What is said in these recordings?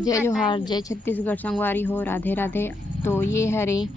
जय जोहार, जय छत्तीसगढ़ संगवारी हो, राधे राधे। तो ये है रे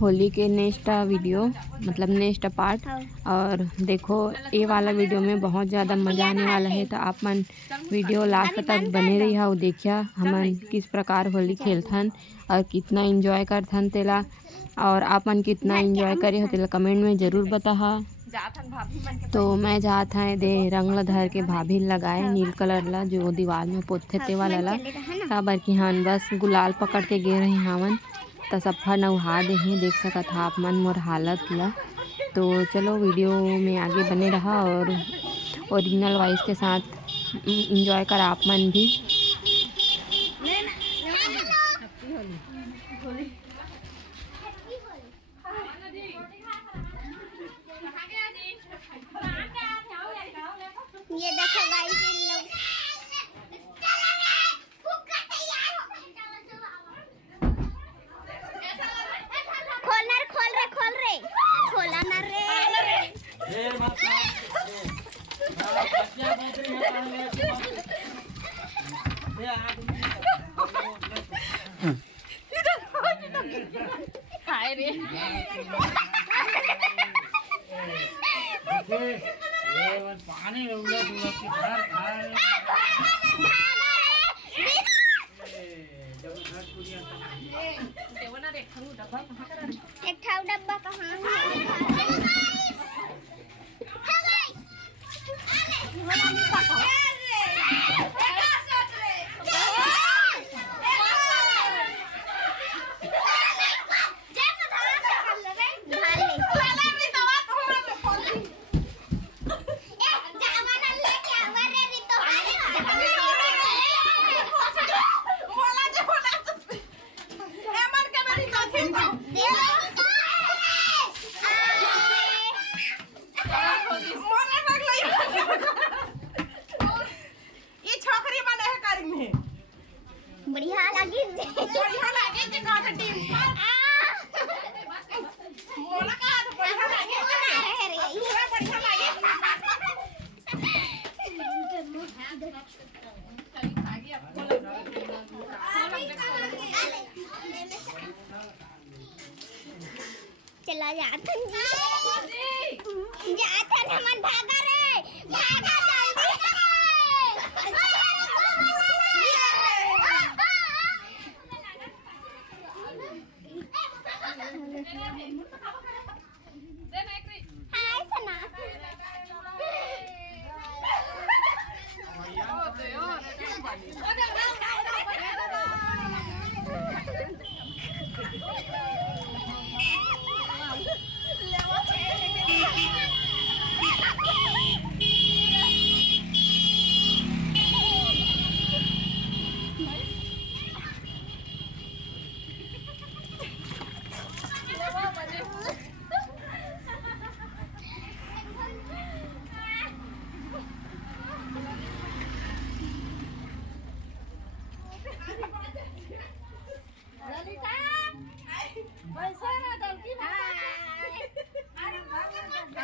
होली के नेक्स्ट वीडियो, मतलब नेक्स्ट पार्ट। और देखो ये वाला वीडियो में बहुत ज़्यादा मज़ा आने वाला है, तो आप मन वीडियो लास्ट तक बने रही और देखिया हमन किस प्रकार होली खेलथन और कितना एंजॉय करथन तेला, और आप मन कितना एंजॉय करे हो तेला कमेंट में ज़रूर बताहा। तो मैं जात है दे रंग ला धर के भाभी लगाए नील कलर ला जो दीवार में पोतथे ते वाला ला, काबर की हन बस गुलाल पकड़ के गे रहे हमन तो सफ़ा नहा दे हैं, देख सकत आप मन मोर हालत ला। तो चलो वीडियो में आगे बने रहा और ओरिजिनल वॉइस के साथ एंजॉय कर आप मन भी। ये देखो गाइस, खोल रे खोला ना रे। हाय रे पानी एक ठाव डब्बा कहाँ बढ़िया लगी जे काट टीम मोला का तो बढ़िया लगे पूरा बढ़िया लगे। चला जातन हमन भागा रे भागा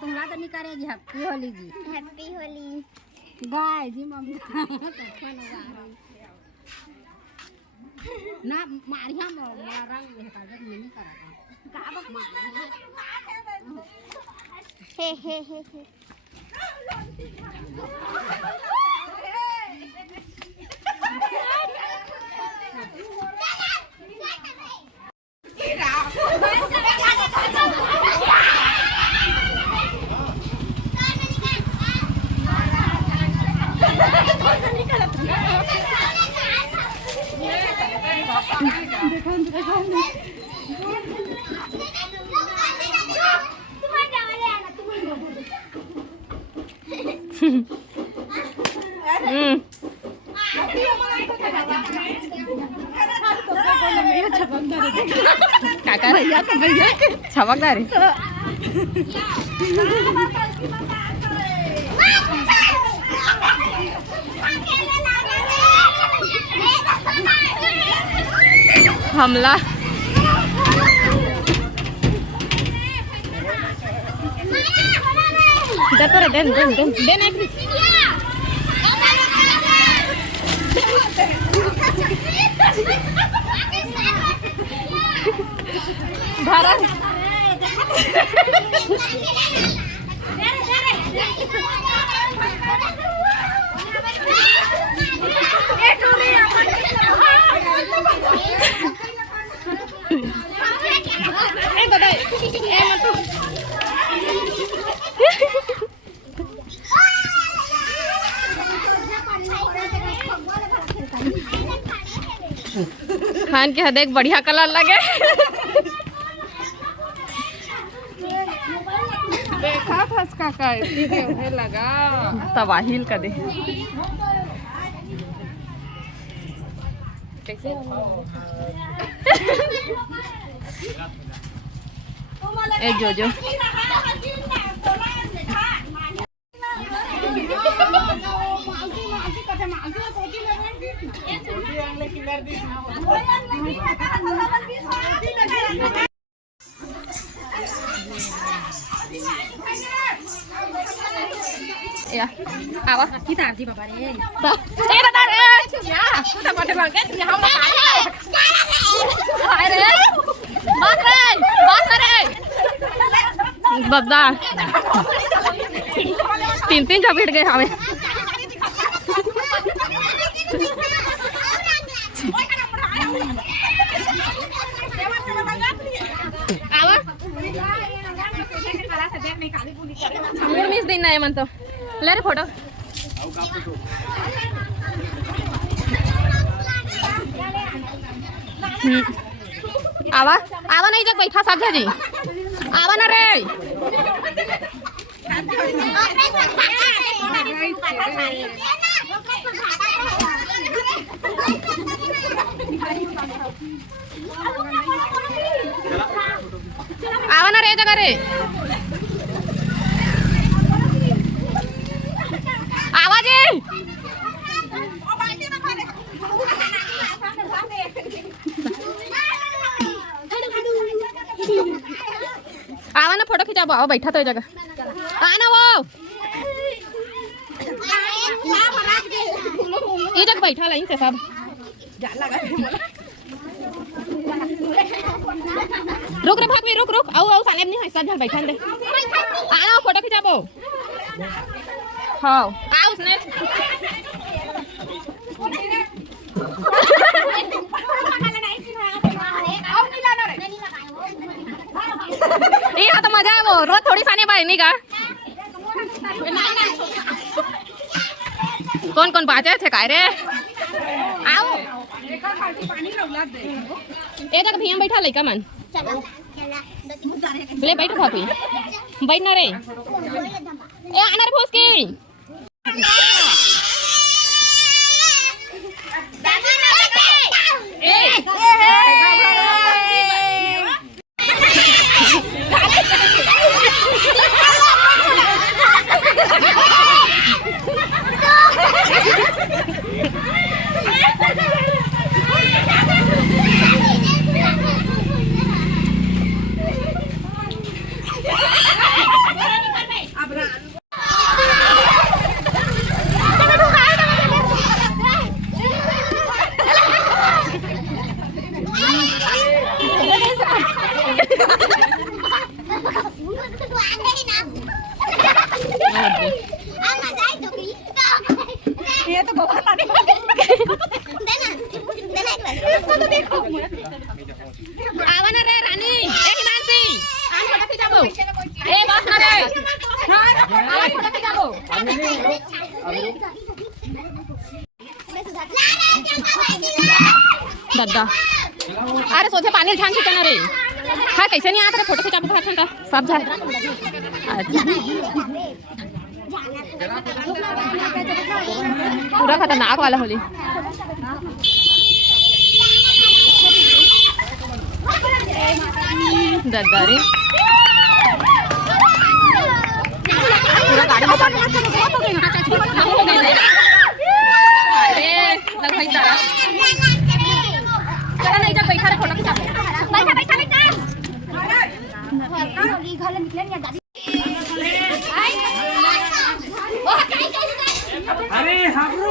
तुम्हारा तो नहीं करेगी। हैप्पी होली जी, हैप्पी होली गाय जी मम्मी ना मारिया मारा ये का जब नहीं करेगा का बक मार हे काका भैया तो भैया छमकदार हमला देन भारत खान के हदेक बढ़िया कलर लगे। देखा था इसका का इतनी लगा तबाहिल कर दे। ए जो ya apa kita arti bapak ini dadah ya kita pada bangkit ya Allah hai re bas re दादा 3 जब भिड़ गए हमें मिस दिन है मन तो ले रे फोटो आवा आवा नहीं जग बैठा सब जी आवा ना रे आवा ना रे जगह रे आवाज आवा ना फोटो खिंचाओ आओ बैठा तो जगह आना वो ये जगह बैठा लाइन से सब रुक रे भाग में रुक आओ साले नहीं है सब बैठा दे आना फोटो खिंचाओ हाँ आओ उसने ये तो मजा है वो रोज थोड़ी साने भाई नहीं का कौन कौन बाजे थे काय रे आओ ए तक भैया बैठा लइका मन ले बैठ भाभी बैठ ना रे ए आना रे भोस की ये तो बहुत आने आवा ना रे रानी ए हिमांशी आन फोटो खिंचाबो ए बस ना रे हां आन फोटो खिंचाबो दादा अरे सोचे पानी झांक खिंचाना रे हां कैसे नहीं आता रे फोटो खिंचाबो हाथ का सब जा अच्छा पूरा खतरनाक वाला होली दादा रे पूरा गाड़ी में अरे लग भाई तारा चला नहीं जा बैठा रे फोटो खिंचा बैठा घर निकले नहीं गाड़ी अरे हाबरू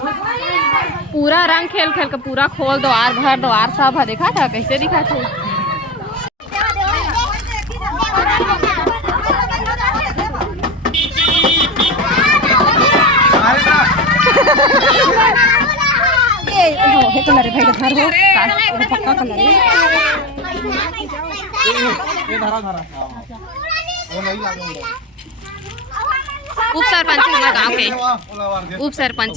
पूरा रंग खेल खेल के पूरा खोल द्वार भर द्वार सब है। देखा था कैसे दिखा थे। हे कलर है भाई का घर हो पक्का कलर है। ये धरा धरा वो नहीं लागेगा। उप सरपंच हमारे गाँव के उप सरपंच।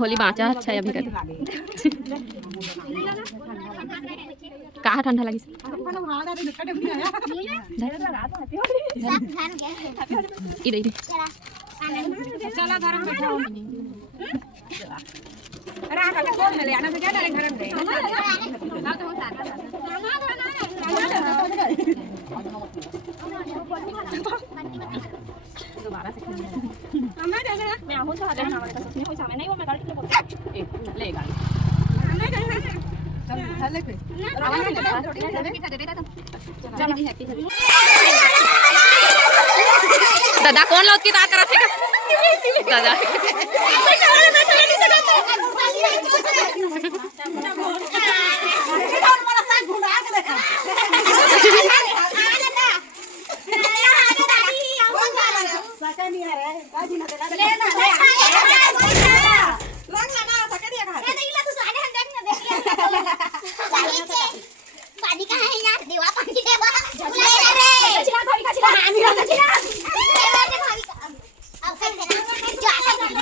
होली बाँचा अच्छा है अभी कर कहाँ ठंडा लगी इधर चला घर में बैठो रात का कौन ले आना से क्या डाले घर में दोबारा से मैं आहूँ तो हमारे पास नहीं हो सामने नहीं वो मैं गाड़ी ले गाड़ी दादा कौन लौट की ता करा थे दादा पानी का है यार देवा पानी देवा ले रे चिरा थोड़ी का चिरा हां मेरा का चिरा अब कर देना जो आता गाड़ी